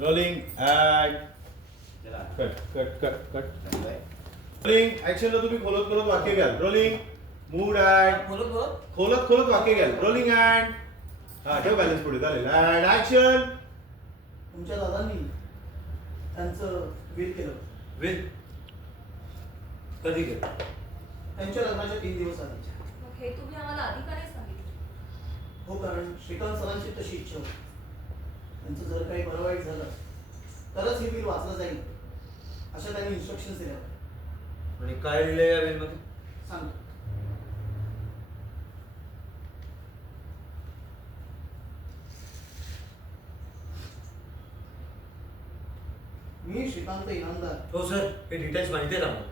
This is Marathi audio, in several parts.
Rolling and cut cut cut cut rolling ऍक्शनला तुम्ही खोलत खोलत वाक्य घ्याल. रोलिंग मूड ऍड खोलत खोलत वाक्य घ्याल. रोलिंग ऍड हा ठेव बॅलन्स पुढे चालेल. And action. तुमच्या दादांनी त्यांचं बिल केलं. विल कधी केलं? त्यांच्या लग्नाच्या 3 दिवस आधीच्या. मग हे तुम्ही आम्हाला आधी का नाही सांगितलं? हो, कारण श्रीकांत सरांची तशी इच्छा होती. त्यांचं जर काही बरं वाईट झालं तरच हे बिल वाचलं जाईल अशा त्यांनी इन्स्ट्रक्शन दिल्या. आणि काय लिहिलंय या बिलमध्ये? सांगतो. मी श्रीकांत इनामदार. हो सर, हे डिटेल्स माहिती आहेत आम्हाला.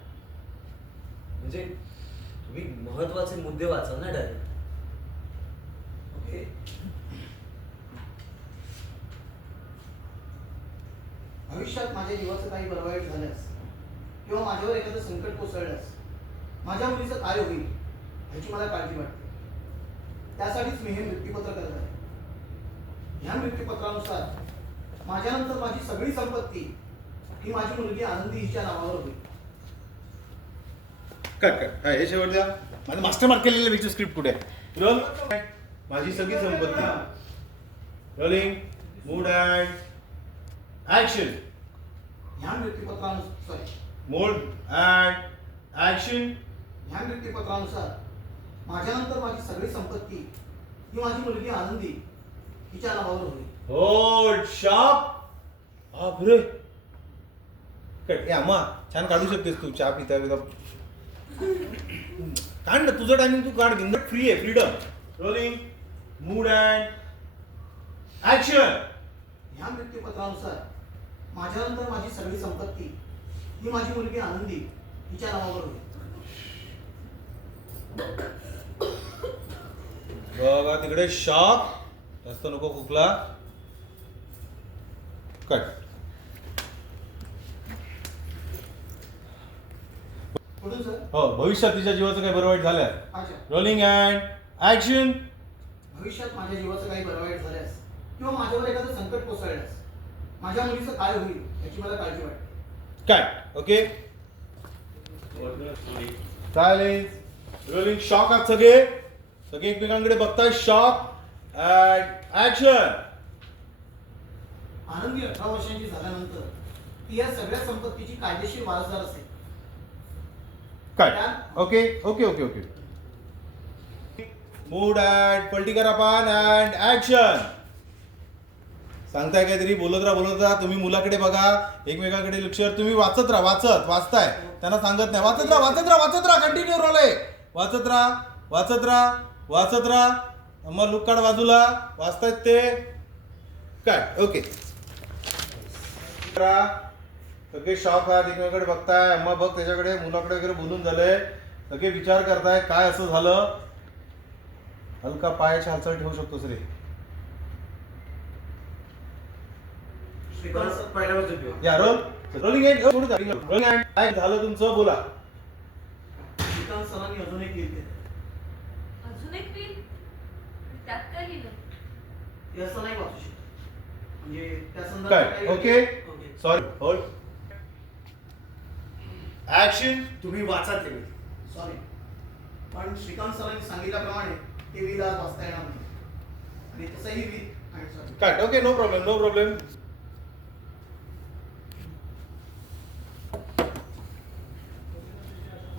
म्हणजे तुम्ही महत्वाचे मुद्दे वाचा ना डायरेक्ट. ओके. भविष्यात माझ्या जीवाचं काही बरं वाईट झाल्यास किंवा माझ्यावर एखादं संकट कोसळल्यास माझ्या मुलीचं काय होईल ह्याची मला काळजी वाटते. त्यासाठीच मी हे मृत्यूपत्र करत आहे. ह्या मृत्यूपत्रानुसार माझ्यानंतर माझी सगळी संपत्ती ही माझी मुलगी आनंदी हिच्या नावावर होईल. कट कट हे शेवट द्या. माझं मास्टर मार्क केलेलं पिक्चर स्क्रिप्ट कुठे आहे? रोल माझी सगळी संपत्ती. Rolling mood and action. ह्या मृत्यूपत्रानुसार मूड ऍड ऍक्शन. ह्या मृत्यूपत्रानुसार माझ्यानंतर माझी सगळी संपत्ती ही माझी मुलगी आनंदी हिच्या नावावर होईल. Hold shop. हा पुरे कट. अम्मा छान काढू शकतेस तू चहा पिता पिता. काढ ना तुझं टायमिंग तू काढ. बिंदू फ्री आहे. Freedom. Rolling mood and action. ह्या मृत्यूपत्रानुसार माझ्यानंतर माझी सगळी संपत्ती ही माझी मुलगी आनंदी हिच्या नावावर होईल. बघा तिकडे शॉक. जास्त नको खोकला. कट. कुठून सर? हो भविष्यात तिच्या जीवाचं काही बरं वाईट झालं. अच्छा. Rolling and action. भविष्यात माझ्या जीवाचं काही बरं वाईट झाल्यास किंवा माझ्यावर एखादं संकट कोसळल्यास माझ्या मुलीचं काय होईल याची मला काळजी वाटते. कट. ओके चालेल. रोलिंग शॉक आहात सगळे. सगळे एकमेकांकडे बघताय. Shock and action. आनंदी 18 वर्षांची झाल्यानंतर ती या सगळ्या संपत्तीची कायदेशीर वारसदार असेल. Cut. Okay okay okay okay. Mood and पलटी करा पान अँड ऍक्शन. सांगताय काहीतरी. बोलत राहा. तुम्ही मुलाकडे बघा. एकमेकांकडे लक्ष. तुम्ही वाचत राहा. वाचताय. त्यांना सांगत नाही. वाचत राहा. कंटिन्यू रोल आहे. वाचत राहा. मग लुक काढ बाजूला. वाचतायत ते. कट. ओके. सगळे शॉक आहात. एकमेकांकडे बघताय. अम्मा बघ त्याच्याकडे. मुलाकडे वगैरे बोलून झालंय. सगळे विचार करताय काय असं झालं. हलका पायाची हालचाल ठेवू शकतोस रे. श्रीकांत सर या रोल. रोलिंग काय झालं तुमचं बोला. श्रीकांत सरांनी अजून एक बिल केलं. अजून एक बिल? त्यात काय लिहिलं? ते असं नाही वाचू शकत. म्हणजे त्या काय संदर्भात ओके सॉरी. Hold action. तुम्ही वाचा ते बिल. सॉरी, पण श्रीकांत सरांनी सांगितल्याप्रमाणे ते बिल आज वाचता येणार नाही. आणि तसंही बिल sorry. Cut. Okay no problem.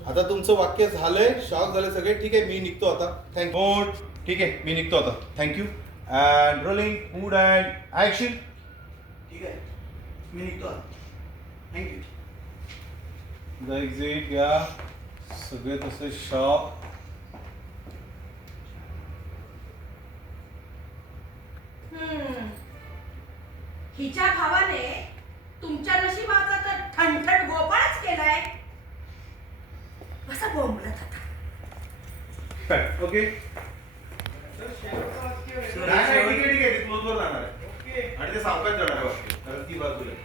आता तुमचं वाक्य झालंय. शॉक झाले सगळे. ठीक आहे मी निघतो आता. थँक्यू. ठीक आहे मी निघतो आता. Thank you. And rolling mood and action. ठीक आहे मी निघतो आता. थँक्यू. द एक्झिट या. सगळे तसे शॉक. हिच्या भावाने तुमच्या नशिबाचा तर ठणठण गोपाळच केलाय. कसा बोंबलत होता. कट. ओके ठीक आहे. ते क्लोजवर जाणार आहे आणि ते सावकाश जाणार आहे वाक्य. कारण ती बाजूला आहे.